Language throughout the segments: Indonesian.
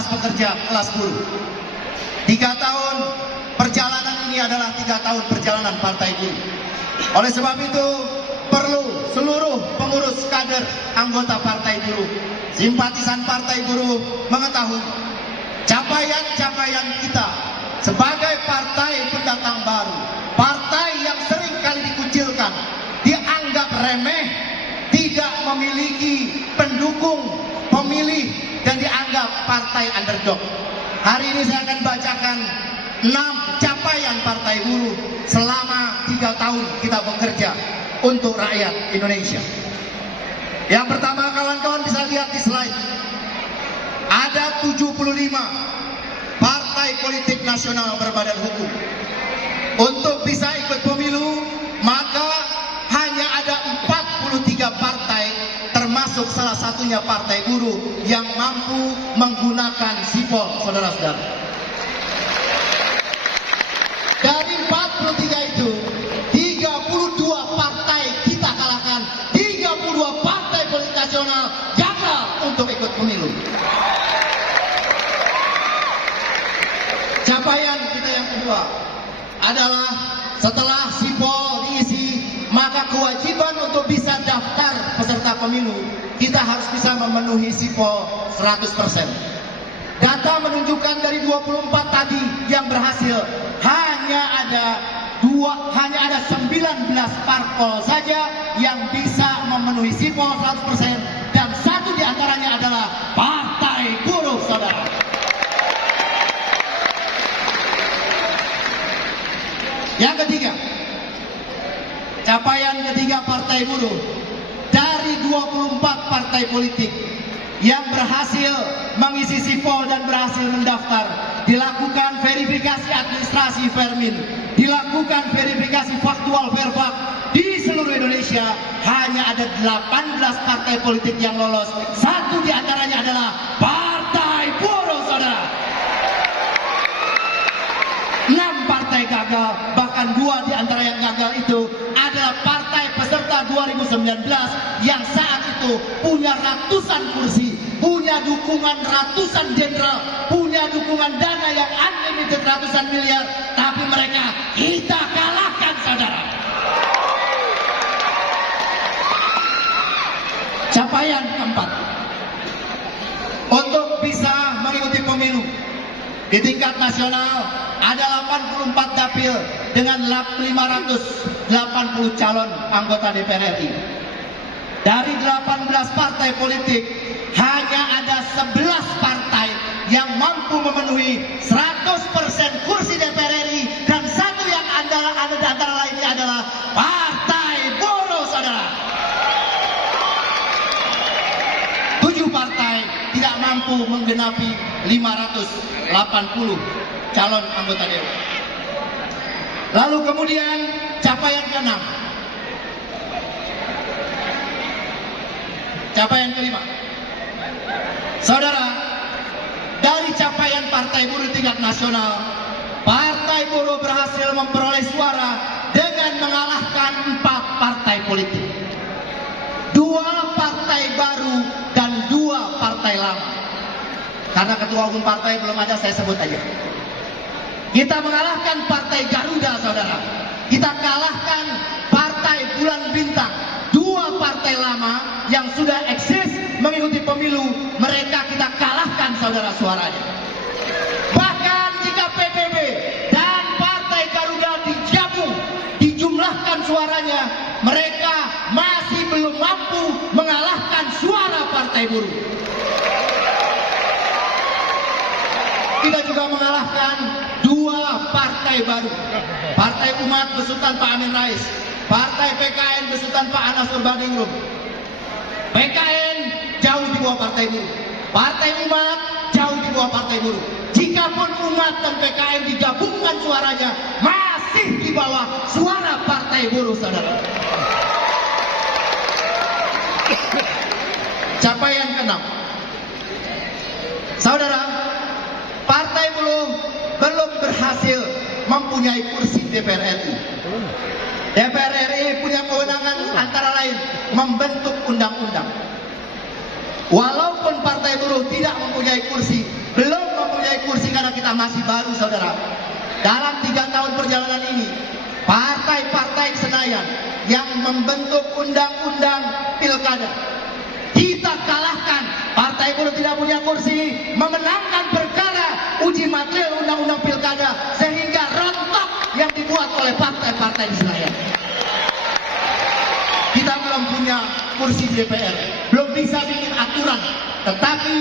kelas pekerja, kelas buruh. 3 tahun perjalanan ini adalah 3 tahun perjalanan Partai Buruh. Oleh sebab itu perlu seluruh pengurus kader anggota Partai Buruh, simpatisan Partai Buruh mengetahui capaian-capaian kita sebagai partai pendatang baru, partai yang sering kali dikucilkan, dianggap remeh, tidak memiliki pendukung, pemilih, dan dianggap partai underdog. Hari ini saya akan bacakan 6 capaian Partai Buruh selama 3 tahun kita bekerja untuk rakyat Indonesia. Yang pertama, kawan-kawan bisa lihat di slide, ada 75 partai politik nasional berbadan hukum. Untuk bisa ikut pemilu, maka hanya ada 43 partai, termasuk salah satunya Partai Buruh yang mampu menggunakan sipol, saudara-saudara. Dari 43 itu, 32 partai kita kalahkan, 32 partai politik nasional gagal untuk ikut pemilu. Capaian kita yang kedua adalah setelah sipol diisi, maka kewajiban untuk bisa daftar peserta pemilu, kita harus bisa memenuhi sipol 100%. Data menunjukkan dari 24 tadi yang berhasil, hanya ada 19 parpol saja yang bisa memenuhi sipol 100%, dan 1 diantaranya adalah Partai Buruh, saudara. Yang ketiga, capaian ketiga Partai Buruh, dari 24 partai politik yang berhasil mengisi sipol dan berhasil mendaftar, dilakukan verifikasi administrasi Vermin, dilakukan verifikasi faktual Verfak di seluruh Indonesia, hanya ada 18 partai politik yang lolos. 1 diantaranya adalah Partai Buruh, saudara. 6 partai gagal, bahkan 2 di antara yang gagal itu adalah partai peserta 2019 yang saat itu punya ratusan kursi, punya dukungan ratusan jenderal, punya dukungan dana yang unlimited ratusan miliar, tapi mereka kita kalahkan, saudara. Capaian keempat, untuk bisa mengikuti pemilu di tingkat nasional, ada 84 dapil dengan 580 calon anggota DPR RI. Dari 18 partai politik, hanya ada 11 partai yang mampu memenuhi 100% kursi DPR RI, dan 1 yang ada antara lainnya adalah Partai Buruh, saudara. 7 partai tidak mampu menggenapi 580 calon anggota dewan. Lalu kemudian capaian ke-6, capaian ke-5, saudara, dari capaian Partai Buruh tingkat nasional, Partai Buruh berhasil memperoleh suara dengan mengalahkan 4 partai politik, 2 partai baru dan 2 partai lama. Karena ketua umum partai belum ada, saya sebut aja. Kita mengalahkan Partai Garuda, saudara. Kita kalahkan Partai Bulan Bintang. 2 partai lama yang sudah eksis mengikuti pemilu, mereka kita kalahkan, saudara, suaranya. Bahkan jika PBB dan Partai Garuda digabung, dijumlahkan suaranya, mereka masih belum mampu mengalahkan suara Partai Buruh. Kita juga mengalahkan 2 partai baru, Partai Umat besutan Pak Amin Rais, Partai PKN besutan Pak Anas Urbaningrum. PKN jauh di bawah Partai Buruh, Partai Umat jauh di bawah Partai Buruh. Jikapun Umat dan PKN digabungkan suaranya, masih di bawah suara Partai Buruh, saudara. Capaian ke-6, saudara, Partai Buruh belum berhasil mempunyai kursi DPR RI. DPR RI punya kewenangan antara lain membentuk undang-undang. Walaupun Partai Buruh tidak mempunyai kursi, belum karena kita masih baru, saudara. Dalam 3 tahun perjalanan ini, partai-partai Senayan yang membentuk undang-undang pilkada, kita kalahkan. Partai buruh tidak punya kursi, memenangkan perkara uji materi undang-undang pilkada, sehingga rontok yang dibuat oleh partai-partai di Senayan. Kita belum punya kursi di DPR, belum bisa bikin aturan, tetapi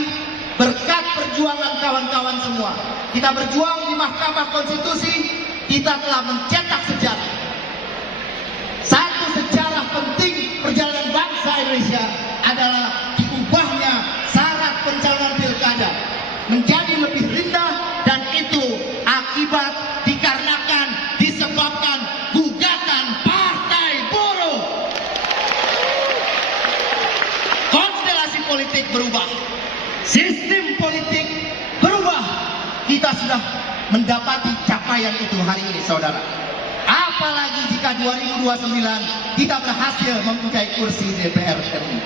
berkat perjuangan kawan-kawan semua, kita berjuang di Mahkamah Konstitusi, kita telah mencetak sejarah. Satu sejarah penting perjalanan bangsa Indonesia adalah diubahnya syarat pencalonan pilkada menjadi lebih rendah, dan itu akibat dikarenakan disebabkan gugatan partai buruh. Konstelasi politik berubah, sistem politik berubah. Kita sudah mendapati capaian itu hari ini, saudara. Apalagi jika 2029 kita berhasil mempunyai kursi DPR RI.